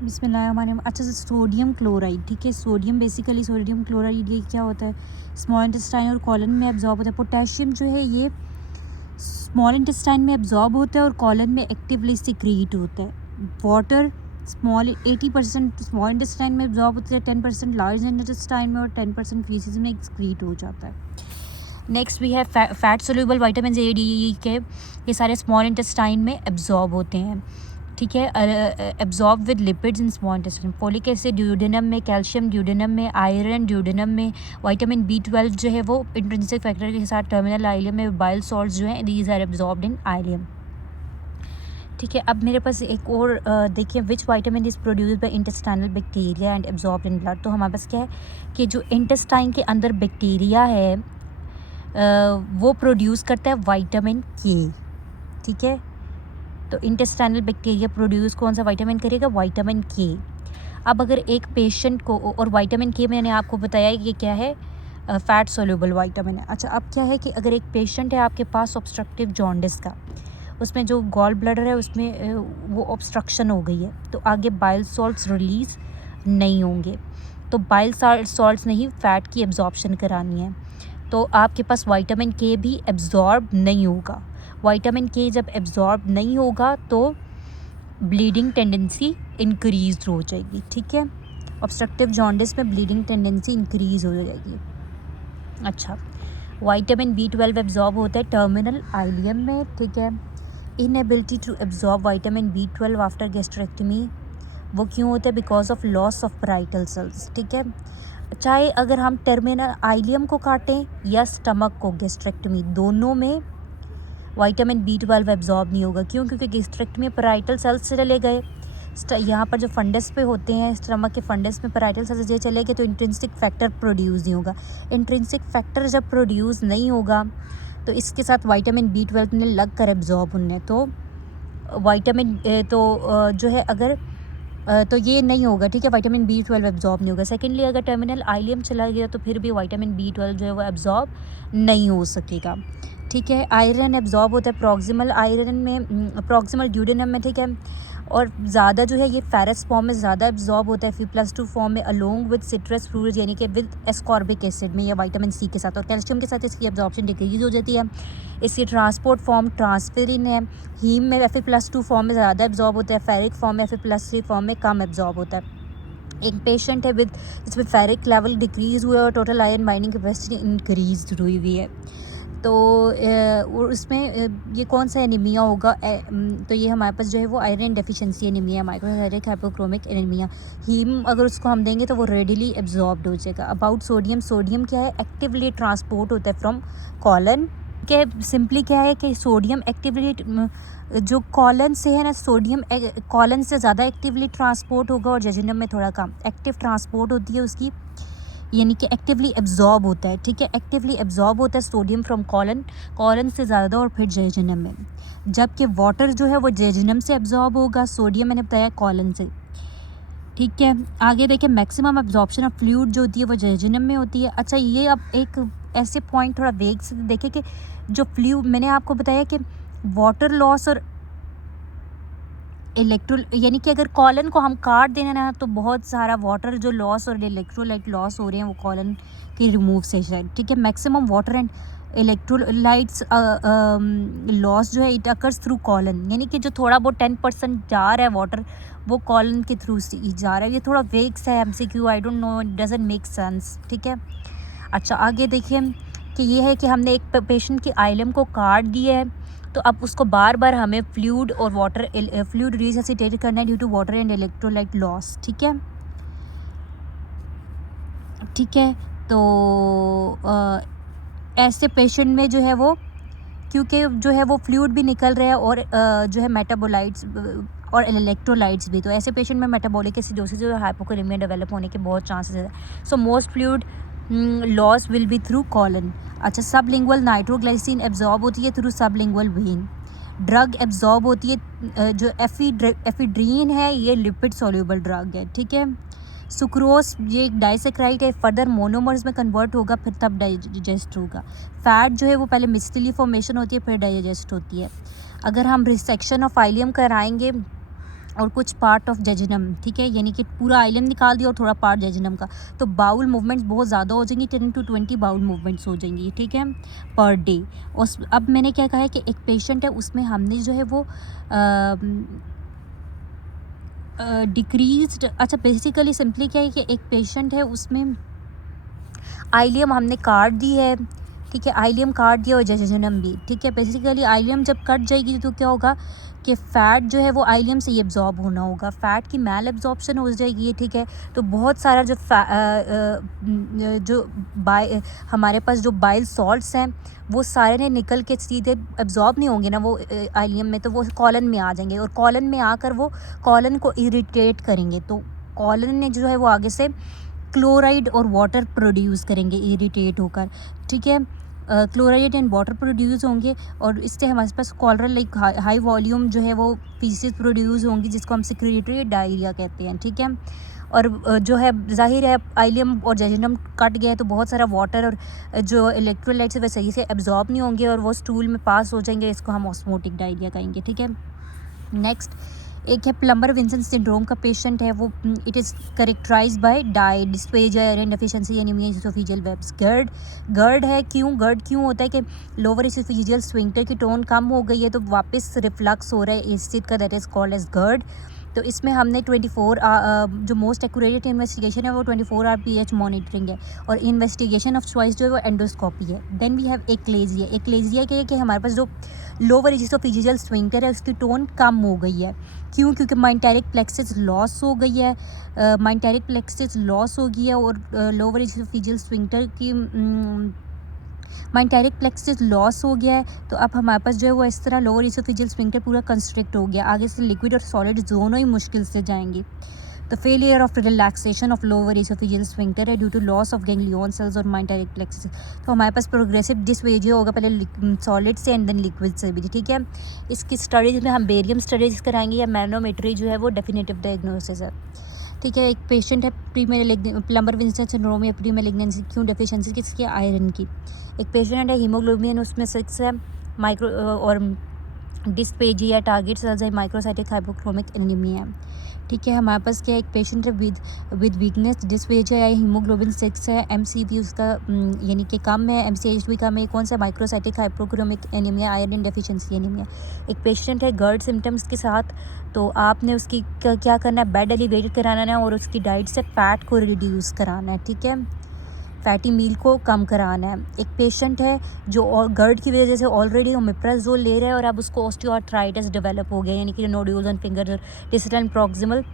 बिस्मिल्लाहिर्रहमानिर्रहीम। अच्छा, sodium chloride, ठीक है। बेसिकली सोडियम क्लोराइड ये क्या होता है, स्मॉल इंटेस्टाइन और कॉलन में एब्जॉर्ब होता है। पोटेशियम जो है ये स्मॉल इंटेस्टाइन में एब्जॉर्ब होता है और कॉलन में एक्टिवली सिक्रीट होता है। वाटर स्मॉल 80% स्मॉल इंटेस्टाइन में एब्जॉर्ब होता है, 10% लार्ज इंटेस्टाइन में और 10% फीसेस में एक्सक्रीट हो जाता है। नेक्स्ट वी है fat soluble vitamin A D E के, ये सारे स्मॉल इंटेस्टाइन में एब्जॉर्ब होते हैं, ठीक है। Absorb with lipids in small intestine. Folic acid duodenum में, कैल्शियम ड्यूडेनम में, आयरन ड्यूडेनम में, विटामिन B12 जो है वो इंट्रिंसिक फैक्टर के साथ टर्मिनल आइलियम में, बाइल सॉल्ट्स जो हैं these are absorbed in ileum, ठीक है। अब मेरे पास एक और देखिए, which vitamin is produced by intestinal bacteria and absorbed in blood. तो हमारे पास क्या है कि जो इंटेस्टाइन के अंदर बैक्टीरिया है वो प्रोड्यूस करता है विटामिन के, ठीक है। तो इंटेस्टाइनल बैक्टीरिया प्रोड्यूस कौन सा विटामिन करेगा, विटामिन के। अब अगर एक पेशेंट को, और विटामिन के मैंने आपको बताया कि क्या है, फैट सोल्यूबल विटामिन है। अच्छा, अब क्या है कि अगर एक पेशेंट है आपके पास ऑब्स्ट्रक्टिव जॉन्डिस का, उसमें जो गॉल ब्लडर है उसमें वो ऑब्स्ट्रक्शन हो गई है, तो आगे बाइल सॉल्ट्स रिलीज़ नहीं होंगे। तो बाइल सॉल्ट्स ने ही फैट की एब्जॉर्प्शन करानी है, तो आपके पास विटामिन के भी एब्जॉर्ब नहीं होगा। विटामिन के जब एब्जॉर्ब नहीं होगा तो ब्लीडिंग टेंडेंसी इंक्रीज हो जाएगी, ठीक है। ऑब्स्ट्रक्टिव जॉन्डिस में ब्लीडिंग टेंडेंसी इंक्रीज हो जाएगी। अच्छा, विटामिन B12 एब्जॉर्ब होता है टर्मिनल आइलियम में, ठीक है। Inability to absorb vitamin B12 after gastrectomy, वो क्यों होता है, because of loss of parietal cells, ठीक है। चाहे अगर हम टर्मिनल आइलियम को काटें या स्टमक को, गैस्ट्रेक्टमी दोनों में विटामिन B12 एब्जॉर्ब नहीं होगा। क्यों? क्योंकि गैस्ट्रेक्टमी में पैराइटल सेल्स चले गए, यहाँ पर जो फंडस पे होते हैं स्टमक के फंडस में पैराइटल सेल्स ये चले गए, तो इंट्रिंसिक फैक्टर प्रोड्यूस नहीं होगा। इंट्रिंसिक फैक्टर जब प्रोड्यूस नहीं होगा तो इसके साथ विटामिन B12 ने लग कर एब्जॉर्ब होने, तो विटामिन जो है अगर तो ये नहीं होगा, ठीक है। विटामिन B12 एब्जॉर्ब नहीं होगा। सेकेंडली, अगर टर्मिनल आइलियम चला गया तो फिर भी विटामिन B12 जो है वो एब्जॉर्ब नहीं हो सकेगा, ठीक है। आयरन एब्जॉर्ब होता है प्रॉक्सिमल आयरन में, प्रॉक्सिमल ड्यूडेनम में, ठीक है। और ज़्यादा जो है ये फेरस फॉर्म में ज़्यादा एब्जॉर्ब होता है, Fe+2 फॉर्म में अलोंग विद सिट्रस फ्रूट यानी कि विद एस्कॉर्बिक एसिड में या विटामिन C के साथ, और कैल्शियम के साथ इसकी एब्जॉर्प्शन डिक्रीज हो जाती है। इसकी ट्रांसपोर्ट फॉर्म ट्रांसफेरिन है। हीम में Fe+2 फॉर्म में ज़्यादा एब्जॉर्ब होता है, फेरिक फॉर्म में Fe+3 फॉर्म में कम एब्जॉर्ब होता है। एक पेशेंट है विद जिसमें फेरिक लेवल डिक्रीज़ हुआ है और total iron binding capacity increase हुई हुई है, तो उसमें ये कौन सा एनीमिया होगा, तो ये हमारे पास जो है वो iron deficiency anaemia, microcytic hypochromic anaemia. Haem अगर उसको हम देंगे तो वो रेडिली एब्जॉर्ब्ड हो जाएगा। अबाउट सोडियम, सोडियम क्या है, एक्टिवली ट्रांसपोर्ट होता है फ्रॉम कॉलन के। सिंपली क्या है कि सोडियम एक्टिवली जो कॉलन से है ना, सोडियम कॉलन से ज़्यादा एक्टिवली ट्रांसपोर्ट होगा और जेजुनम में थोड़ा कम एक्टिव ट्रांसपोर्ट होती है उसकी, यानी कि एक्टिवली एब्जॉर्ब होता है, ठीक है। एक्टिवली एब्जॉर्ब होता है सोडियम फ्रॉम कॉलन, कॉलन से ज़्यादा और फिर जेजुनम में। जबकि वाटर जो है वो जेजुनम से एब्जॉर्ब होगा, सोडियम मैंने बताया कॉलन से, ठीक है। आगे देखिए, मैक्सिमम एब्जॉर्प्शन ऑफ फ्लूइड जो होती है वो जेजुनम में होती है। अच्छा, ये अब एक ऐसे पॉइंट थोड़ा वेग से देखें कि जो फ्लूइड मैंने आपको बताया कि वाटर लॉस और यानी कि अगर कॉलन को हम काट देना ना तो बहुत सारा वाटर जो लॉस और इलेक्ट्रोलाइट लॉस हो रहे हैं वो कॉलन के रिमूव से शायद, ठीक है। Maximum water and electrolytes loss जो है इट अकर्स थ्रू कॉलन, यानी कि जो थोड़ा बहुत 10% जा रहा है वाटर वो कॉलन के थ्रू से ही जा रहा है। ये थोड़ा वेग्स है MCQ, I don't know, it doesn't make sense, ठीक है। अच्छा, आगे देखिए कि ये है कि हमने एक पेशेंट की आइलम को काट दिया है, तो अब उसको बार बार हमें फ्लूइड और वाटर फ्लूइड रिससिटेट करना है due to water and electrolyte loss, ठीक है, ठीक है। तो ऐसे पेशेंट में जो है वो, क्योंकि जो है वो फ्लूइड भी निकल रहा है और जो है मेटाबोलाइट्स और इलेक्ट्रोलाइट्स भी, तो ऐसे पेशेंट में मेटाबॉलिक एसिडोसिस और हाइपोकालेमिया डेवलप होने के बहुत चांसेस है। So most fluid loss will be through colon. अच्छा, सबलिंगुअल नाइट्रोग्लाइसिन एब्जॉर्ब होती है through sublingual when. Drug absorb होती है जो एफिड्रीन है, ये लिपिड सॉल्यूबल ड्रग है, ठीक है। सुक्रोज ये एक डाइसेक्राइड है, फर्दर मोनोमर्स में कन्वर्ट होगा फिर तब डाइजेस्ट होगा। फैट जो है वो पहले मिस्टली फॉर्मेशन होती है फिर डाइजेस्ट होती है। अगर हम रिसेक्शन ऑफ आइलियम कराएंगे और कुछ पार्ट ऑफ जेजिनम, ठीक है, यानी कि पूरा आइलम निकाल दिया और थोड़ा पार्ट जेजिनम का। तो बाउल मूवमेंट्स बहुत ज़्यादा हो जाएंगी, 10 to 20 बाउल मूवमेंट्स हो जाएंगी, ठीक है, पर डे। उस अब मैंने क्या कहा है कि एक पेशेंट है, उसमें हमने जो है वो डिक्रीज्ड, अच्छा बेसिकली सिंपली क्या है कि एक पेशेंट है, उसमें आइलियम हमने काट दी है, ठीक है, आइलियम काट दिया और जेजिनम भी, ठीक है। बेसिकली आइलियम जब कट जाएगी तो क्या होगा कि फ़ैट जो है वो आइलियम से ही एब्जॉर्ब होना होगा, फ़ैट की मैल एब्जॉर्प्शन हो जाएगी, ठीक है। तो बहुत सारा जो हमारे पास जो बाइल सॉल्ट्स हैं वो सारे ने निकल के सीधे एब्जॉर्ब नहीं होंगे ना वो आइलियम में, तो वो कॉलन में आ जाएंगे और कॉलन में आकर वो कॉलन को इरिटेट करेंगे। तो कॉलन ने जो है वो आगे से क्लोराइड और वाटर प्रोड्यूस करेंगे इरिटेट होकर, ठीक है। क्लोराइड एंड वाटर प्रोड्यूस होंगे और इससे हमारे पास कॉलरल लाइक हाई वॉल्यूम जो है वो फीसेस प्रोड्यूस होंगी, जिसको हम सेक्रेटरी डायरिया कहते हैं, ठीक है। और जो है जाहिर है आइलियम और जेजिनम कट गया है तो बहुत सारा वाटर और जो इलेक्ट्रोलाइट्स है वह सही से एब्जॉर्ब नहीं होंगे और वो स्टूल में पास हो जाएंगे, इसको हम ऑस्मोटिक डायरिया कहेंगे, ठीक है। नेक्स्ट एक है प्लम्बर विंसन सिंड्रोम का पेशेंट है, वो it is characterize by diet dysphagia iron deficiency anaemia oesophageal webs. GERD है, गर्ड क्यों होता है कि लोअर इसोफेजियल स्फिंक्टर की टोन कम हो गई है तो वापस रिफ्लक्स हो रहा है एसिड का, दैट इज़ कॉल्ड एज गर्ड। तो इसमें हमने 24 जो मोस्ट एक्यूरेट इन्वेस्टिगेशन है वो 24 आवर पीएच मॉनिटरिंग है और इन्वेस्टिगेशन ऑफ चॉइस जो है वो एंडोस्कोपी है। Then we have achalasia. Achalasia क्या है कि हमारे पास जो लोअर इसोफेजियल स्फिंक्टर है उसकी टोन कम हो गई है, क्यों? क्योंकि माइंटेरिक प्लेक्सिस लॉस हो गई है, माइंटेरिक प्लेक्सिस लॉस हो गई है और लोअर इसोफेजियल स्फिंक्टर की माइंटेरिक प्लेक्सिस लॉस हो गया है। तो अब हमारे पास जो है वो इस तरह लोअर इसोफेजियल स्फिंक्टर पूरा कंस्ट्रिक्ट हो गया, आगे से लिक्विड और सॉलिड दोनों ही मुश्किल से जाएंगे। तो failure of relaxation of lower oesophageal sphincter है due to loss of ganglion cells और माइंटेरिक प्लेक्सिस। तो हमारे पास प्रोग्रेसिव डिस्फेजिया होगा, पहले सॉलिड से एंड देन लिक्विड से भी, ठीक है। इसकी स्टडीज़ में हम बेरियम स्टडीज़ कराएंगे या मैनोमेट्री जो है वो डेफिनेटिव डायग्नोसिस है, ठीक है। एक पेशेंट है प्लम्बर विंसन सिंड्रोम या प्री मैलिग्नेंसी, क्यों डेफिशिएंसी किसकी? आयरन की। एक पेशेंट है हीमोग्लोबिन उसमें 6 है, माइक्रो और डिस्पेजिया टारगेट सेल्स है, माइक्रोसाइटिक हाइपोक्रोमिक एनीमिया, ठीक है। हमारे पास क्या है, एक पेशेंट है विद वीकनेस डिस्पेजिया या हीमोग्लोबिन 6 है, MCV उसका यानी कि कम है, MCH भी कम है, कौन सा? Microcytic hypochromic anaemia, iron deficiency anaemia. एक पेशेंट है गर्ड सिम्टम्स के साथ, तो आपने उसकी क्या करना है? बेड एलिवेटेड कराना है और उसकी डाइट से फ़ैट को रिड्यूस कराना है, ठीक है, फैटी मील को कम कराना है। एक पेशेंट है जो और गर्ड की वजह से ऑलरेडी ओमेप्राजोल ले रहा है और अब उसको ऑस्टियोआर्थराइटिस डेवलप हो गया, यानी कि nodules on finger, distal end proximal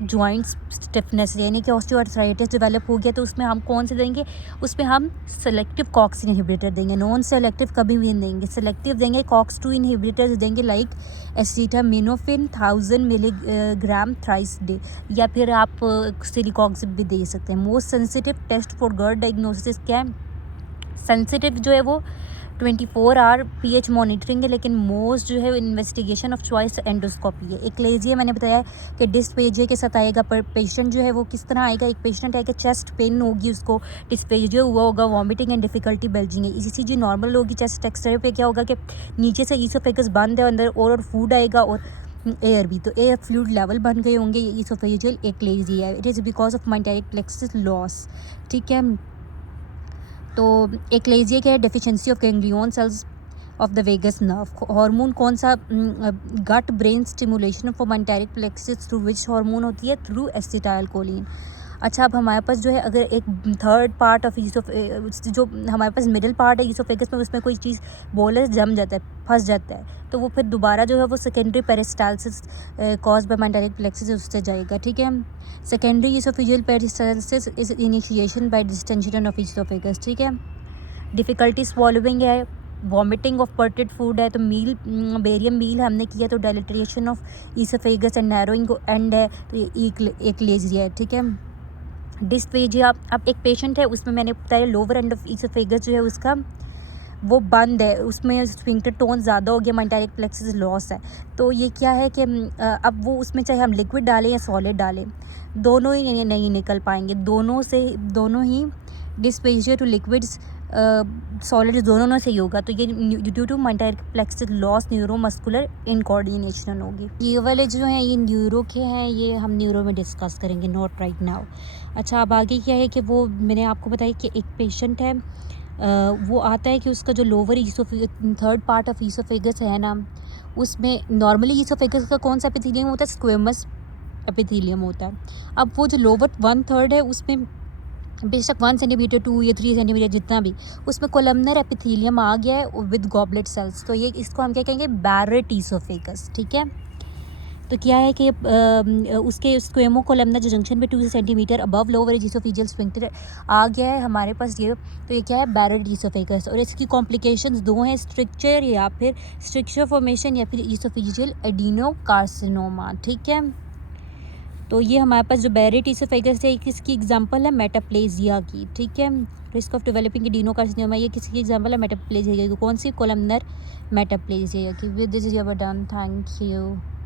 joints stiffness, यानी कि ऑस्टियोआर्थराइटिस डेवलप हो गया। तो उसमें हम कौन से देंगे? उसमें हम सेलेक्टिव कॉक्स इनहिबिटर देंगे, नॉन सेलेक्टिव कभी भी नहीं देंगे। सेलेक्टिव देंगे COX-2 इनहिबिटर्स देंगे like acetaminophen 1000 milligram thrice day, या फिर आप सिलिकॉक्सिब भी दे सकते हैं। Most sensitive test for GERD diagnosis क्या है? सेंसिटिव जो है वो 24 आवर पीएच मॉनिटरिंग है, लेकिन मोस्ट जो है इन्वेस्टिगेशन ऑफ चॉइस एंडोस्कोपी है। एक्लेजिया मैंने बताया कि डिस्पेजिया के साथ आएगा, पर पेशेंट जो है वो किस तरह आएगा? एक पेशेंट है कि चेस्ट पेन होगी, उसको डिस्पेजिया हुआ होगा, वॉमिटिंग एंड डिफिकल्टी बेल्जिंग है। इसी चीज़ नॉर्मल होगी। चेस्ट एक्सरे पे क्या होगा कि नीचे से ईसोफेगस बंद है, अंदर और फूड आएगा और एयर भी, तो एयर फ्लूइड लेवल बन गए होंगे। ईसोफेजियल एक्लेजिया है, it is because of myenteric plexus loss, ठीक है। तो एक्लेजिया क्या है? Deficiency of ganglion cells of the vagus nerve. Hormone कौन सा? Gut brain stimulation for myenteric plexus through which hormone होती है? Through acetylcholine. अच्छा, अब हमारे पास जो है अगर एक थर्ड पार्ट ऑफ जो हमारे पास मिडिल पार्ट है ईसोफेगस में, उसमें कोई चीज़ बोलस जम जाता है, फंस जाता है, तो वो फिर दोबारा जो है वो secondary peristalsis cause by myenteric plexus उससे जाएगा, ठीक है। Secondary oesophageal peristalsis is initiation by distension of oesophagus, ठीक है। डिफ़िकल्टी स्वॉलोइंग है, वॉमिटिंग ऑफ पर्टेड फूड है, तो मील बेरियम मील हमने किया तो dilatation of oesophagus and narrowing end है, तो ये एक्लेजिया है, ठीक है। डिस्पेजिया, अब एक पेशेंट है उसमें मैंने बताया लोअर एंड ऑफ ईसोफेगस जो है उसका वो बंद है, उसमें स्फिंक्टर टोन ज़्यादा हो गया, माइंटेरिक प्लेक्सिस लॉस है। तो ये क्या है कि अब वो उसमें चाहे हम लिक्विड डालें या सॉलिड डालें, दोनों ही नहीं निकल पाएंगे, दोनों ही डिस्पेजिया टू लिक्विड्स सॉलिड दोनों में सही होगा, तो ये due to multiplex loss neuromuscular incoordination होगी। ये वाले जो हैं ये न्यूरो के हैं, ये हम न्यूरो में डिस्कस करेंगे, नॉट राइट नाउ। अच्छा, अब आगे क्या है कि वो मैंने आपको बताया कि एक पेशेंट है, वो आता है कि उसका जो lower third part of oesophagus है ना, उसमें नॉर्मली ईसोफेगस का कौन सा एपिथेलियम होता है? स्क्वेमस एपिथेलियम होता है। अब वो जो लोअर 1/3 है उसमें बेशक 1 सेंटीमीटर 2 या 3 सेंटीमीटर जितना भी, उसमें कोलमनर एपिथेलियम आ गया है विद गॉबलेट सेल्स, तो ये इसको हम क्या कहेंगे? बैरेट ईसोफेगस, ठीक है। तो क्या है कि उसके स्क्वेमो कोलमनर जो जंक्शन पे 2 centimetre above lower oesophageal sphincter आ गया है हमारे पास ये, तो ये क्या है? Barrett oesophagus. और इसकी कॉम्प्लिकेशंस दो हैं, स्ट्रक्चर या फिर स्ट्रक्चर फॉर्मेशन या फिर ईसोफेजियल एडिनोकार्सिनोमा, ठीक है। तो ये हमारे पास जो बैरेट ईसोफेगस है किसकी एग्जांपल है? मेटाप्लेजिया की, ठीक है। रिस्क ऑफ डेवलपिंग एडिनोकार्सिनोमा ये किसकी एग्जांपल है? मेटाप्लेजिया की। कौन सी? कोलमनर मेटाप्लेजिया की। With this is your done, thank you.